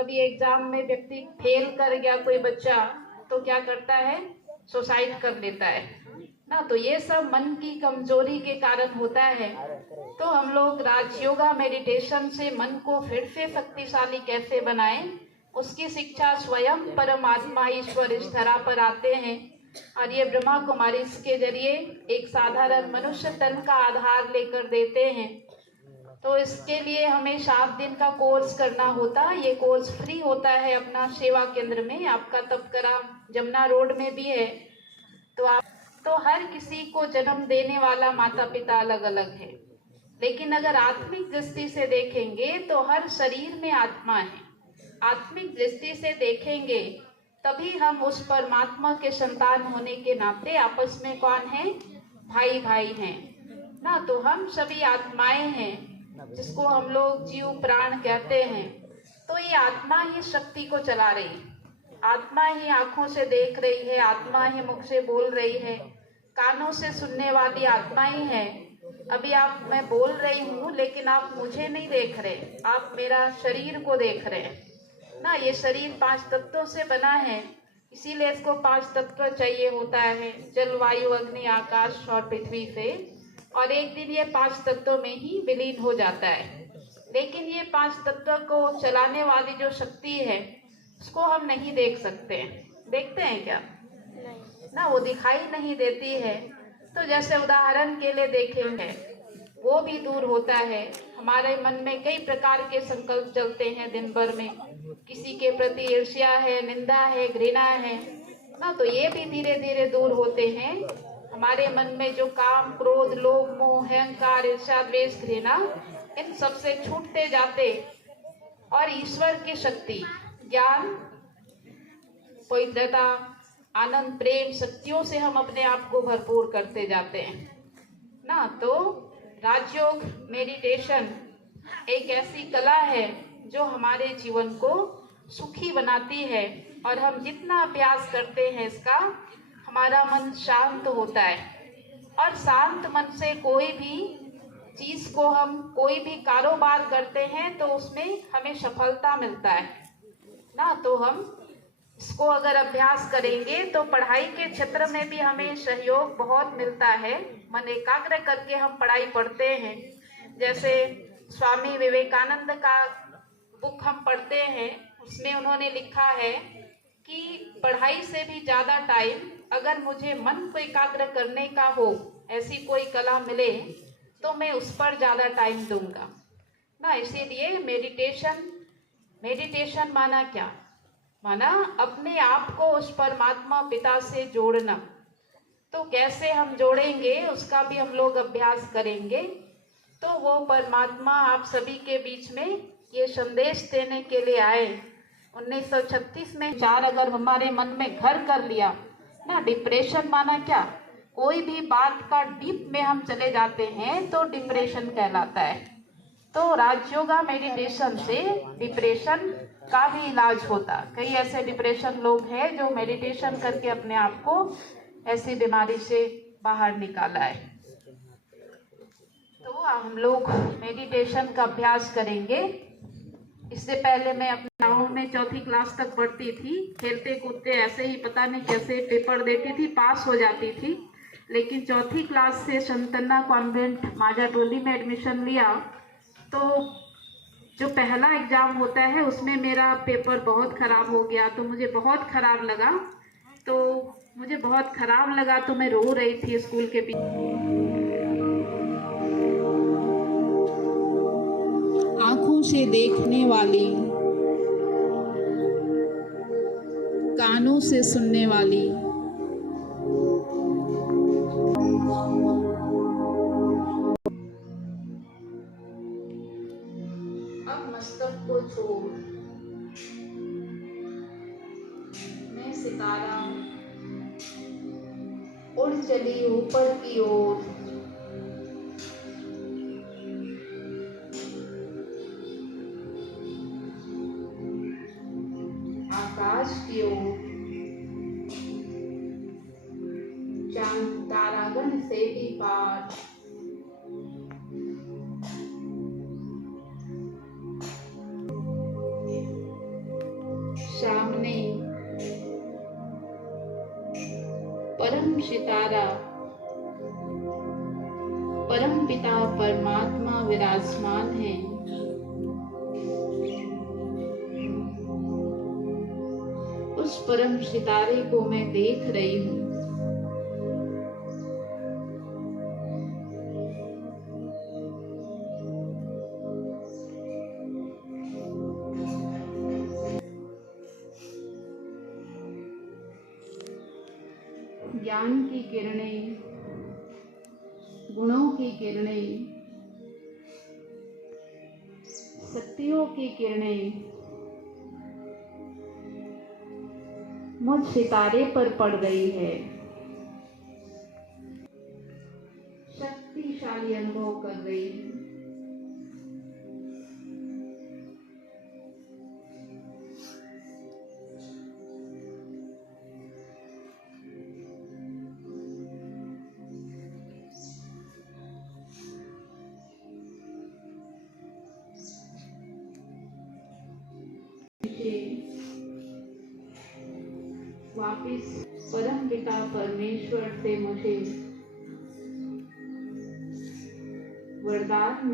कभी एग्जाम में व्यक्ति फेल कर गया कोई बच्चा, तो क्या करता है, सुसाइड कर लेता है ना। तो ये सब मन की कमजोरी के कारण होता है। तो हम लोग राजयोगा मेडिटेशन से मन को फिर से शक्तिशाली कैसे बनाएं, उसकी शिक्षा स्वयं परमात्मा ईश्वर इस धरा पर आते हैं और ये ब्रह्मा कुमारी इसके जरिए एक साधारण मनुष्य तन का आधार लेकर देते हैं। तो इसके लिए हमें 7 दिन का कोर्स करना होता है। ये कोर्स फ्री होता है अपना सेवा केंद्र में, आपका तपकरा जमुना रोड में भी है। तो हर किसी को जन्म देने वाला माता पिता अलग अलग है, लेकिन अगर आत्मिक दृष्टि से देखेंगे तो हर शरीर में आत्मा है। आत्मिक दृष्टि से देखेंगे तभी हम उस परमात्मा के संतान होने के नाते आपस में कौन है, भाई भाई हैं ना। तो हम सभी आत्माएं हैं, जिसको हम लोग जीव प्राण कहते हैं। तो ये आत्मा ही शक्ति को चला रही है, आत्मा ही आंखों से देख रही है, आत्मा ही मुख से बोल रही है, कानों से सुनने वाली आत्मा ही है। अभी मैं बोल रही हूँ लेकिन आप मुझे नहीं देख रहे, आप मेरा शरीर को देख रहे हैं ना। ये शरीर 5 तत्वों से बना है, इसीलिए इसको 5 तत्व चाहिए होता है, जल वायु अग्नि आकाश और पृथ्वी से। और एक दिन ये 5 तत्वों में ही विलीन हो जाता है। लेकिन ये 5 तत्व को चलाने वाली जो शक्ति है उसको हम नहीं देख सकते हैं। देखते हैं क्या ना, वो दिखाई नहीं देती है। तो जैसे उदाहरण के लिए देखेंगे, वो भी दूर होता है। हमारे मन में कई प्रकार के संकल्प चलते हैं दिन भर में, किसी के प्रति ईर्ष्या है, निंदा है, घृणा है ना। तो ये भी धीरे धीरे दूर होते हैं। हमारे मन में जो काम क्रोध लोभ मोह अहंकार ईर्ष्या द्वेष घृणा, इन सबसे छूटते जाते और ईश्वर की शक्ति ज्ञान पवित्रता आनंद प्रेम शक्तियों से हम अपने आप को भरपूर करते जाते हैं ना। तो राजयोग मेडिटेशन एक ऐसी कला है जो हमारे जीवन को सुखी बनाती है, और हम जितना अभ्यास करते हैं इसका, हमारा मन शांत होता है। और शांत मन से कोई भी चीज को, हम कोई भी कारोबार करते हैं तो उसमें हमें सफलता मिलता है ना। तो हम इसको अगर अभ्यास करेंगे तो पढ़ाई के क्षेत्र में भी हमें सहयोग बहुत मिलता है। मन एकाग्र करके हम पढ़ाई पढ़ते हैं। जैसे स्वामी विवेकानंद का बुक हम पढ़ते हैं, उसमें उन्होंने लिखा है कि पढ़ाई से भी ज्यादा टाइम अगर मुझे मन को एकाग्र करने का हो, ऐसी कोई कला मिले, तो मैं उस पर ज्यादा टाइम दूंगा ना। इसीलिए मेडिटेशन माना क्या, माना अपने आप को उस परमात्मा पिता से जोड़ना। तो कैसे हम जोड़ेंगे उसका भी हम लोग अभ्यास करेंगे। तो वो परमात्मा आप सभी के बीच में ये संदेश देने के लिए आए। 1936 में चार अगर हमारे मन में घर कर लिया ना, डिप्रेशन माना क्या, कोई भी बात का डीप में हम चले जाते हैं तो डिप्रेशन कहलाता है। तो राजयोगा मेडिटेशन से डिप्रेशन का भी इलाज होता। कई ऐसे डिप्रेशन लोग हैं जो मेडिटेशन करके अपने आप को ऐसी बीमारी से बाहर निकाला है। तो हम लोग मेडिटेशन का अभ्यास करेंगे। इससे पहले मैं अपने गाँव में 4th क्लास तक पढ़ती थी, खेलते कूदते ऐसे ही पता नहीं कैसे पेपर देती थी, पास हो जाती थी। लेकिन 4th क्लास से संतना कॉन्वेंट माजाटोली में एडमिशन लिया, तो जो पहला एग्जाम होता है उसमें मेरा पेपर बहुत खराब हो गया। तो मुझे बहुत खराब लगा, तो मैं रो रही थी स्कूल के पीछे। आंखों से देखने वाली, कानों से सुनने वाली, अब मस्तक को छोड़, मैं सितारा उड़ चली ऊपर की ओर। आकाश की ओर, चांद तारागण से भी पार। सामने परम सितारा परम पिता परमात्मा विराजमान है। उस परम सितारे को मैं देख रही हूँ। ज्ञान की किरणें, गुणों की किरणें, शक्तियों की किरणें मुझ सितारे पर पड़ गई है। शक्तिशाली अनुभव कर रही है। वापिस परम पिता परमेश्वर से मुझे वरदान